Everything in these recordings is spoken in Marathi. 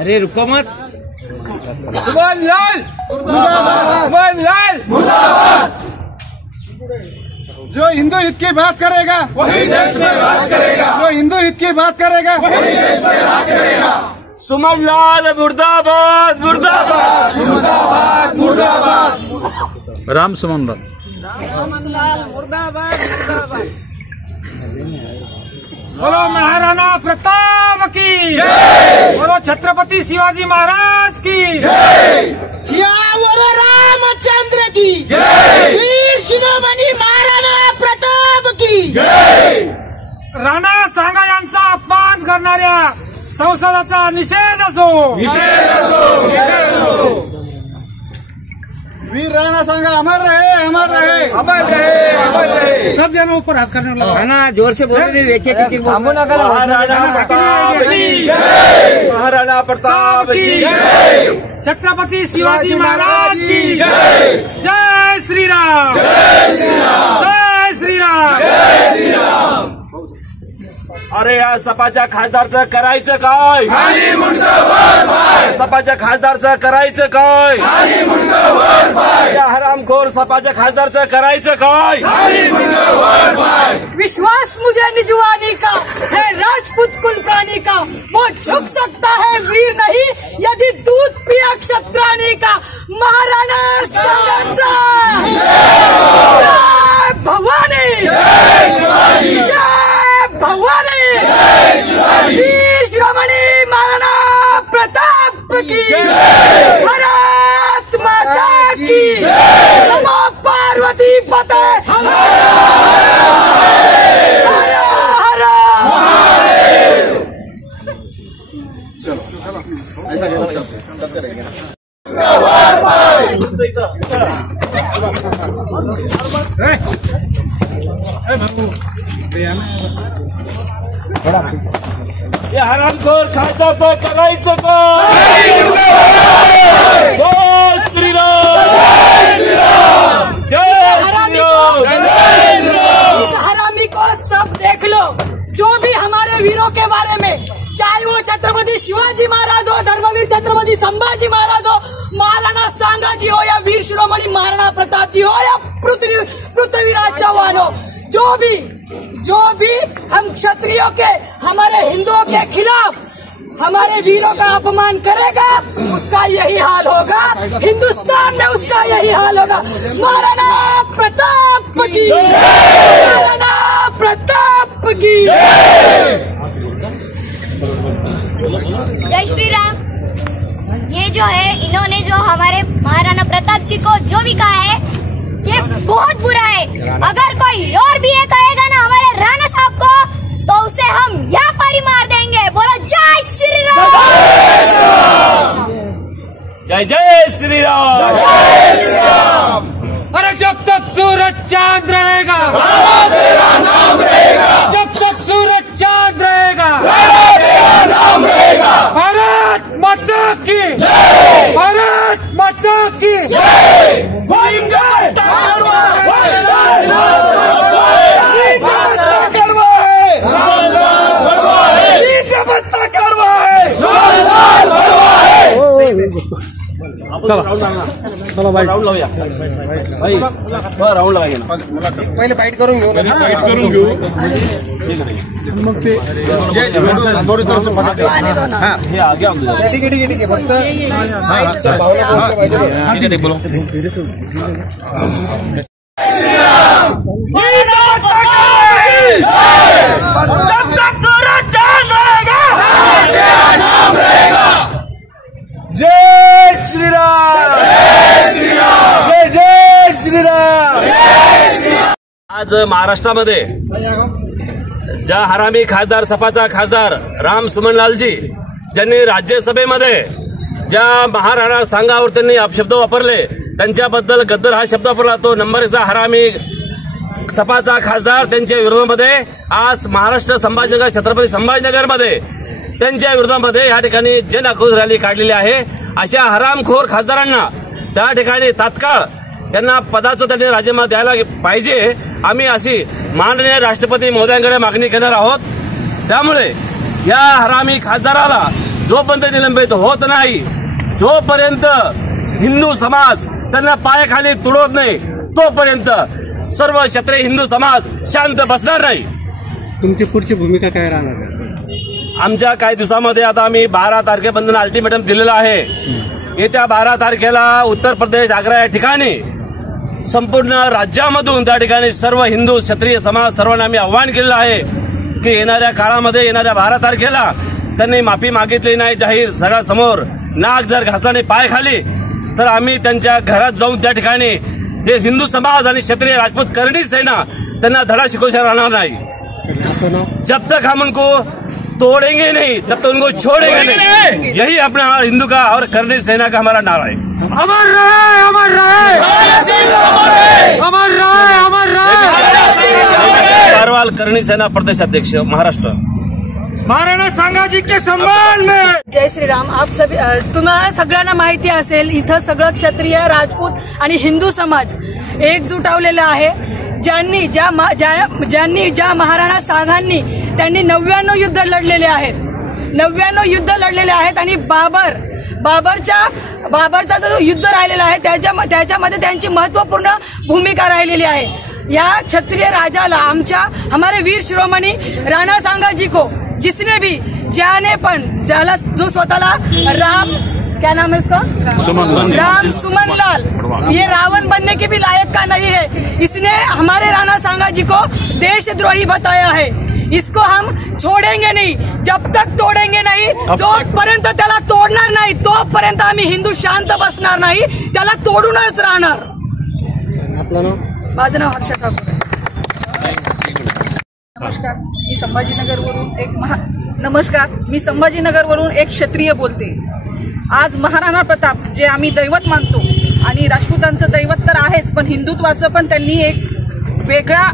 अरे रुको मत। सुमन लाल सुमन लाल मुर्दाबाद। जो हिंदू हित की बात करेगा वही देश में राज करेगा। जो हिंदू हित की बात करेगा वही देश में राज करेगा। सुमन लाल मुर्दाबाद मुर्दाबाद मुर्दाबाद मुर्दाबाद। राम सुमन लाल मुर्दाबाद मुर्दाबाद। बोलो महाराणा प्रताप की जय। बोलो छत्रपति शिवाजी महाराज की जय। सियावर रामचंद्र की जय। वीर शिरोमणी महाराणा प्रताप की जय। राणा सांगा यांचा अपमान करणाऱ्या संसदाचा निषेध असो। वीर राणा सांगा अमर रहे अमर रहे अमर रहे अमर रहे। सब जनों ऊपर हाथ करने लगा है ना, जोर से बोलो। महाराणा प्रताप की जय। महाराणा प्रताप की जय। छत्रपति शिवाजी महाराज की जय। जय श्री राम जय श्री राम जय श्री राम जय श्री राम। अरे या सपाच्या खासदारचं करायचं काय? खाली मुंडकं वर पाय। सपाच्या खासदारचं करायचं काय? खाली मुंडकं वर पाय। या हरामखोर सपाच्या खासदारचं करायचं काय? खाली मुंडकं वर पाय। विश्वास मुझे निजवानी का है राजपूत कुल प्राणी का, वो झुक सकता है वीर नहीं यदि दूध पिया क्षत्राणी का। महाराणा संघाचा जय भवानी जय शिवाजी जय भवानी जय शिवाजी। वीर शिरोमणी महाराणा प्रताप की भारत माता की नमो पार्वती पते हर हर। हे हरामखोर खासदारचं करायचं काय? जय श्रीराम जय श्रीराम जय श्रीराम। इस हरामी को सब देख लो, जो भी हमारे वीरों के बारे में, चाहे वो छत्रपति शिवाजी महाराज हो, धर्मवीर छत्रपति संभाजी महाराज हो, महाराणा सांगा जी हो, या वीर शिरोमणि महाराणा प्रताप जी हो, या पृथ्वीराज चौहान हो, जो भी हम क्षत्रियों के, हमारे हिंदुओं के खिलाफ हमारे वीरों का अपमान करेगा, उसका यही हाल होगा। हिंदुस्तान में उसका यही हाल होगा। महाराणा प्रताप की महाराणा प्रताप की जय श्री राम। ये जो है, इन्होंने जो हमारे महाराणा प्रताप जी को जो भी कहा है, ये बहुत बुरा है। अगर कोई और भी ये कहेगा ना हमारे राणा साहब को, तो उसे हम यहाँ पर ही मार देंगे। बोलो जय श्री राम जय जय श्री राम जय श्री राम। अरे जब तक सूरज चांद रहेगा तेरा नाम रहेगा। जब तक सूरज चांद रहेगा तेरा नाम रहेगा। भारत माता की जय। भारत माता की जय। चलो भाई राउंड लावूया भाई, राउंड लावायचे ना। पहिले फाईट करून घेऊ मग ते हे आगे ठीक आहे फक्त बोलो। जब तक सूरज चांद रहेगा तेरा नाम रहेगा। जय श्री राम जय श्री राम जय जय श्री राम जय श्री राम। आज महाराष्ट्रामध्ये ज्या हरामी खासदार, सपाचा खासदार राम सुमनलालजी, ज्यांनी राज्यसभेमध्ये ज्या महाराणा सांगावर त्यांनी अपशब्द वापरले, त्यांच्याबद्दल गद्दर हा शब्द वापरला, तो नंबर 1 हरामी सपाचा खासदार, त्यांच्या विरोधामध्ये आज महाराष्ट्र संभाजीनगर, छत्रपती संभाजीनगरमध्ये त्यांच्या विरोधामध्ये या ठिकाणी जन आक्रोश रॅली काढलेली आहे। अशा हरामखोर खासदारांना त्या ठिकाणी तात्काळ त्यांना पदाचं त्यांनी राजीनामा द्यायला पाहिजे, आम्ही अशी माननीय राष्ट्रपती महोदयांकडे मागणी करणार आहोत। त्यामुळे या हरामी खासदाराला जोपर्यंत निलंबित होत नाही, जोपर्यंत हिंदू समाज त्यांना पायाखाली तुडवत नाही, तोपर्यंत सर्व क्षत्रिय हिंदू समाज शांत बसणार नाही. तुमची पुढची भूमिका काय राहणार? आमच्या काही दिवसामध्ये आता आम्ही 12 तारखेपर्यंत अल्टिमेटम दिलेला आहे. येत्या 12 तारखेला उत्तर प्रदेश आग्रा या ठिकाणी संपूर्ण राज्यामधून त्या ठिकाणी सर्व हिंदू क्षत्रिय समाज सर्वांना आम्ही आव्हान केलेलं आहे की येणाऱ्या काळामध्ये येणाऱ्या 12 तारखेला त्यांनी माफी मागितली नाही जाहीर सगळ्यासमोर, नाक जर घासला नाही पाय खाली, तर आम्ही त्यांच्या घरात जाऊन त्या ठिकाणी हे हिंदू समाज आणि क्षत्रिय राजपूत करणी सेना त्यांना धडा शिकवून राहणार नाही. जब तक हम उनको तोड़ेंगे नहीं, जब तक उनको छोड़ेंगे नहीं. यही अपना हिंदू का और करणी सेना का हमारा नारा है. अमर रहे, अमर रहे, अमर रहे, अमर रहे. कारवाल करणी सेना प्रदेश अध्यक्ष महाराष्ट्र. महाराणा सांगाजी के सम्मान में. जय श्रीराम. आप सभी तुम्हाला सगळ्यांना माहिती असेल, इथं सगळं क्षत्रिय राजपूत आणि हिंदू समाज एकजुटावलेला आहे. ज्या महाराणा सांगांनी त्यांनी 99 युद्ध लढलेले आहेत, 99 युद्ध लढलेले आहेत आणि बाबरचा जो युद्ध राहिलेला आहे त्याच्यामध्ये त्यांची महत्वपूर्ण भूमिका राहिलेली आहे. या क्षत्रिय राजाला हमारे वीर शिरोमणी राणा सांगाजी को जिसने भी ज्याला जो स्वतःला राम, क्या नाम है उसका, राम सुमन लाल, ये रावण बनने के भी लायक का नहीं है. इसने हमारे राणा सांगाजी को देशद्रोही बताया है. इसको हम छोड़ेंगे नहीं, जब तक तोडेंगे नाही, जोपर्यंत त्याला तोडणार नाही तोपर्यंत आम्ही हिंदू शांत बसणार नाही, त्याला तोडूनच राहणार. आपलं नाव? माझं नाव हर्षा ठाकूर. नमस्कार, मी संभाजीनगरवरून एक क्षत्रिय बोलते. आज महाराणा प्रताप जे आम्ही दैवत मानतो आणि राजपूतांचं दैवत तर आहेच, पण हिंदुत्वाचं पण त्यांनी एक वेगळ्या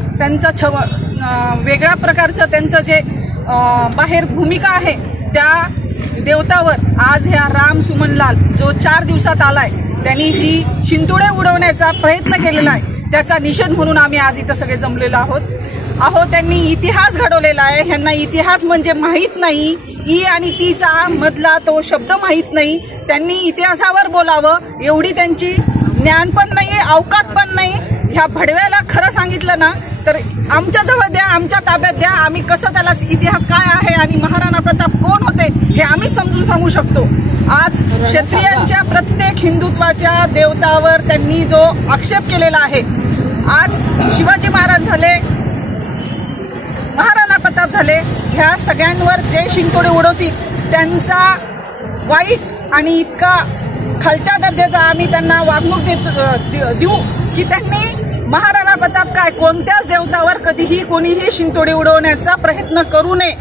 प्रकारचं त्यांचं जे बाहेर भूमिका आहे त्या देवतावर आज ह्या राम सुमनलाल जो 4 दिवसात आलाय, त्यांनी जी शिंतोडे उडवण्याचा प्रयत्न केलेला आहे त्याचा निषेध म्हणून आम्ही आज इथं सगळे जमलेलो आहोत. त्यांनी इतिहास घडवलेला आहे. ह्यांना इतिहास म्हणजे माहीत नाही, ई आणि तीचा मधला तो शब्द माहीत नाही. त्यांनी इतिहासावर बोलावं एवढी त्यांची ज्ञान पण नाही, अवकात पण नाही. ह्या भडव्याला खरं सांगितलं ना तर आमच्या जवळ द्या, आमच्या ताब्यात द्या, आम्ही कसं त्याला इतिहास काय आहे आणि महाराणा प्रताप कोण होते हे आम्ही समजून सांगू शकतो. आज क्षत्रियांच्या प्रत्येक हिंदुत्वाच्या देवतावर त्यांनी जो आक्षेप केलेला आहे, आज शिवाजी महाराज झाले, महाराणा प्रताप झाले, ह्या सगळ्यांवर जे शिंतोडे उडवतील त्यांचा वाईट आणि इतका खालच्या दर्जाचा आम्ही त्यांना वागणूक देऊ की त्यांनी महाराणा प्रताप काय कोणत्याच देवतावर कधीही कोणीही शिंतोडे उडवण्याचा प्रयत्न करू नये.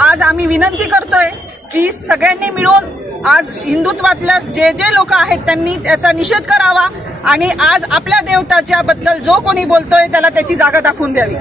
आज आम्ही विनंती करतोय की सगळ्यांनी मिळून आज हिंदुत्वातल्या जे लोक आहेत त्यांनी त्याचा निषेध करावा आणि आज आपल्या देवताच्या बद्दल जो कोणी बोलतोय त्याला त्याची जागा दाखवून द्यावी.